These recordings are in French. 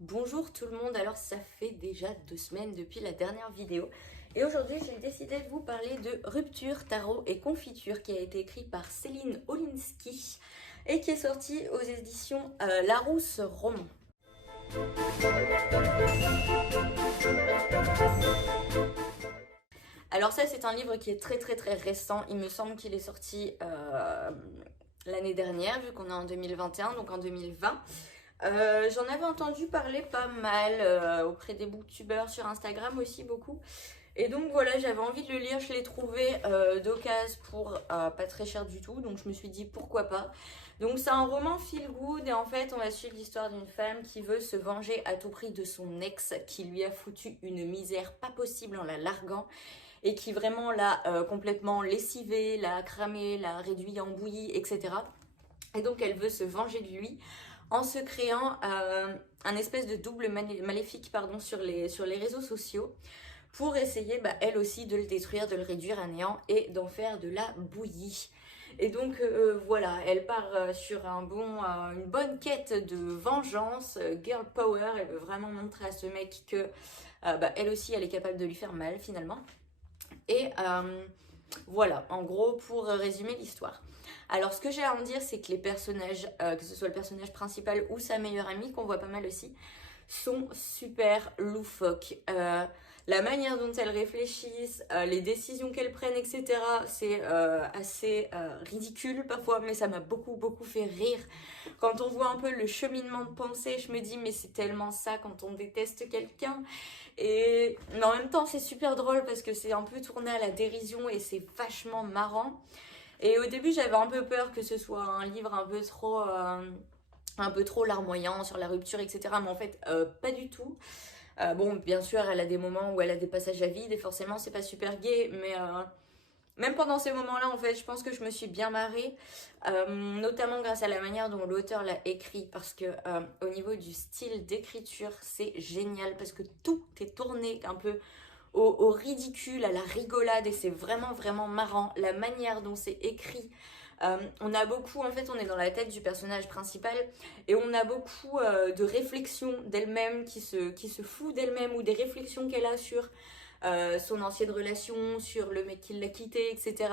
Bonjour tout le monde, alors ça fait déjà 2 semaines depuis la dernière vidéo et aujourd'hui j'ai décidé de vous parler de Rupture, Tarot et Confiture qui a été écrit par Céline Olinsky et qui est sorti aux éditions Larousse Roman. Alors ça c'est un livre qui est très récent, il me semble qu'il est sorti l'année dernière vu qu'on est en 2021, donc en 2020. J'en avais entendu parler pas mal auprès des booktubeurs sur Instagram aussi beaucoup. Et donc voilà, j'avais envie de le lire, je l'ai trouvé d'occasion pour pas très cher du tout, donc je me suis dit pourquoi pas. Donc c'est un roman feel good et en fait on va suivre l'histoire d'une femme qui veut se venger à tout prix de son ex qui lui a foutu une misère pas possible en la larguant et qui vraiment l'a complètement lessivé, l'a cramé, l'a réduit en bouillie, etc. Et donc elle veut se venger de lui en se créant un espèce de double maléfique sur les réseaux sociaux pour essayer elle aussi de le détruire, de le réduire à néant et d'en faire de la bouillie. Et donc voilà, elle part sur une bonne quête de vengeance, girl power. Elle veut vraiment montrer à ce mec que elle aussi elle est capable de lui faire mal finalement. Et voilà, en gros pour résumer l'histoire. Alors ce que j'ai à en dire, c'est que les personnages, que ce soit le personnage principal ou sa meilleure amie, qu'on voit pas mal aussi, sont super loufoques. La manière dont elles réfléchissent, les décisions qu'elles prennent, etc. C'est assez ridicule parfois, mais ça m'a beaucoup fait rire. Quand on voit un peu le cheminement de pensée, je me dis mais c'est tellement ça quand on déteste quelqu'un. Mais en même temps c'est super drôle parce que c'est un peu tourné à la dérision et c'est vachement marrant. Et au début j'avais un peu peur que ce soit un livre un peu trop larmoyant sur la rupture, etc. Mais en fait pas du tout. Bon, bien sûr, elle a des moments où elle a des passages à vide et forcément, c'est pas super gai, mais même pendant ces moments-là, en fait, je pense que je me suis bien marrée, notamment grâce à la manière dont l'auteur l'a écrit, parce que au niveau du style d'écriture, c'est génial, parce que tout est tourné un peu au ridicule, à la rigolade, et c'est vraiment marrant. La manière dont c'est écrit, on a beaucoup, en fait, on est dans la tête du personnage principal et on a beaucoup de réflexions d'elle-même qui se fout d'elle-même ou des réflexions qu'elle a sur son ancienne relation, sur le mec qui l'a quitté, etc.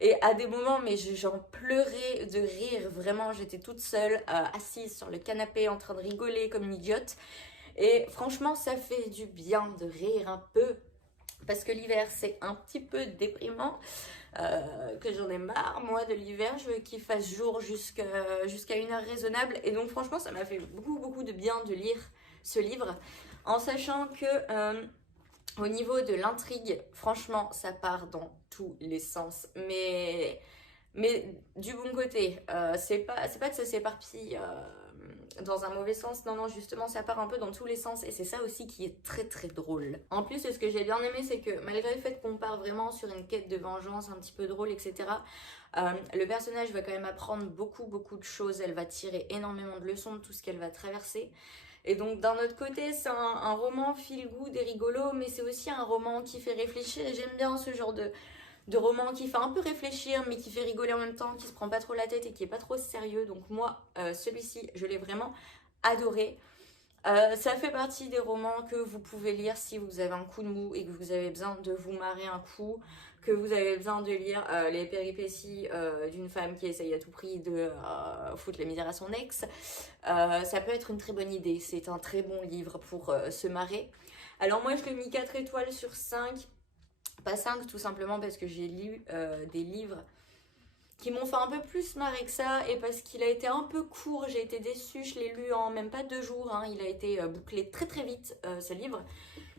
Et à des moments, mais j'en pleurais de rire, vraiment, j'étais toute seule, assise sur le canapé en train de rigoler comme une idiote. Et franchement, ça fait du bien de rire un peu parce que l'hiver c'est un petit peu déprimant, que j'en ai marre moi de l'hiver, je veux qu'il fasse jour jusqu'à une heure raisonnable et donc franchement ça m'a fait beaucoup de bien de lire ce livre en sachant que au niveau de l'intrigue franchement ça part dans tous les sens mais du bon côté, c'est pas que ça s'éparpille dans un mauvais sens, non, justement, ça part un peu dans tous les sens et c'est ça aussi qui est très drôle. En plus, ce que j'ai bien aimé, c'est que malgré le fait qu'on part vraiment sur une quête de vengeance un petit peu drôle, etc., le personnage va quand même apprendre beaucoup de choses, elle va tirer énormément de leçons de tout ce qu'elle va traverser. Et donc d'un autre côté, c'est un roman feel good et rigolo, mais c'est aussi un roman qui fait réfléchir et j'aime bien ce genre de roman qui fait un peu réfléchir mais qui fait rigoler en même temps, qui se prend pas trop la tête et qui est pas trop sérieux. Donc moi, celui-ci, je l'ai vraiment adoré. Ça fait partie des romans que vous pouvez lire si vous avez un coup de mou et que vous avez besoin de vous marrer un coup, que vous avez besoin de lire les péripéties d'une femme qui essaye à tout prix de foutre la misère à son ex. Ça peut être une très bonne idée, c'est un très bon livre pour se marrer. Alors moi je l'ai mis 4 étoiles sur 5. Pas 5 tout simplement parce que j'ai lu des livres qui m'ont fait un peu plus marrer que ça et parce qu'il a été un peu court, j'ai été déçue, je l'ai lu en même pas 2 jours, hein. Il a été bouclé très vite ce livre.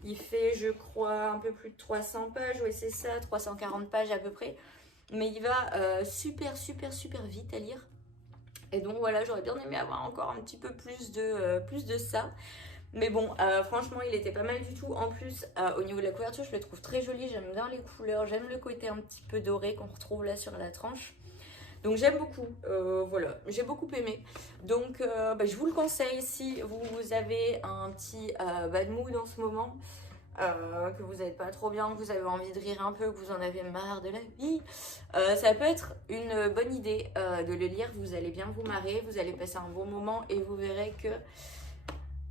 Il fait je crois un peu plus de 300 pages, oui c'est ça, 340 pages à peu près. Mais il va super vite à lire. Et donc voilà, j'aurais bien aimé avoir encore un petit peu plus de ça. Mais bon, franchement, il était pas mal du tout. En plus, au niveau de la couverture, je le trouve très joli. J'aime bien les couleurs, j'aime le côté un petit peu doré qu'on retrouve là sur la tranche. Donc j'aime beaucoup, voilà, j'ai beaucoup aimé. Donc je vous le conseille si vous avez un petit bad mood en ce moment, que vous n'êtes pas trop bien, que vous avez envie de rire un peu, que vous en avez marre de la vie. Ça peut être une bonne idée de le lire, vous allez bien vous marrer, vous allez passer un bon moment et vous verrez que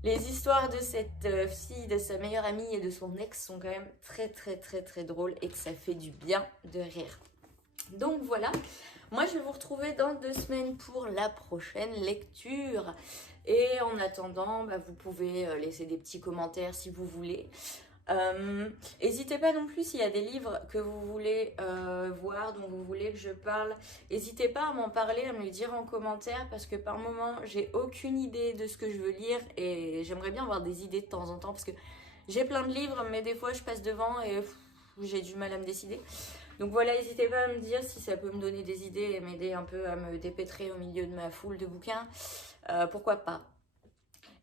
Les histoires de cette fille, de sa meilleure amie et de son ex sont quand même très très très très drôles et que ça fait du bien de rire. Donc voilà, moi je vais vous retrouver dans 2 semaines pour la prochaine lecture. Et en attendant, bah, vous pouvez laisser des petits commentaires si vous voulez. N'hésitez pas non plus s'il y a des livres que vous voulez voir, dont vous voulez que je parle. N'hésitez pas à m'en parler, à me le dire en commentaire parce que par moment j'ai aucune idée de ce que je veux lire et j'aimerais bien avoir des idées de temps en temps parce que j'ai plein de livres mais des fois je passe devant et j'ai du mal à me décider. Donc voilà, n'hésitez pas à me dire si ça peut me donner des idées et m'aider un peu à me dépêtrer au milieu de ma foule de bouquins. Pourquoi pas.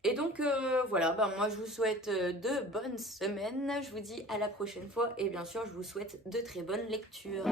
Et donc voilà, ben moi je vous souhaite de bonnes semaines, je vous dis à la prochaine fois et bien sûr je vous souhaite de très bonnes lectures.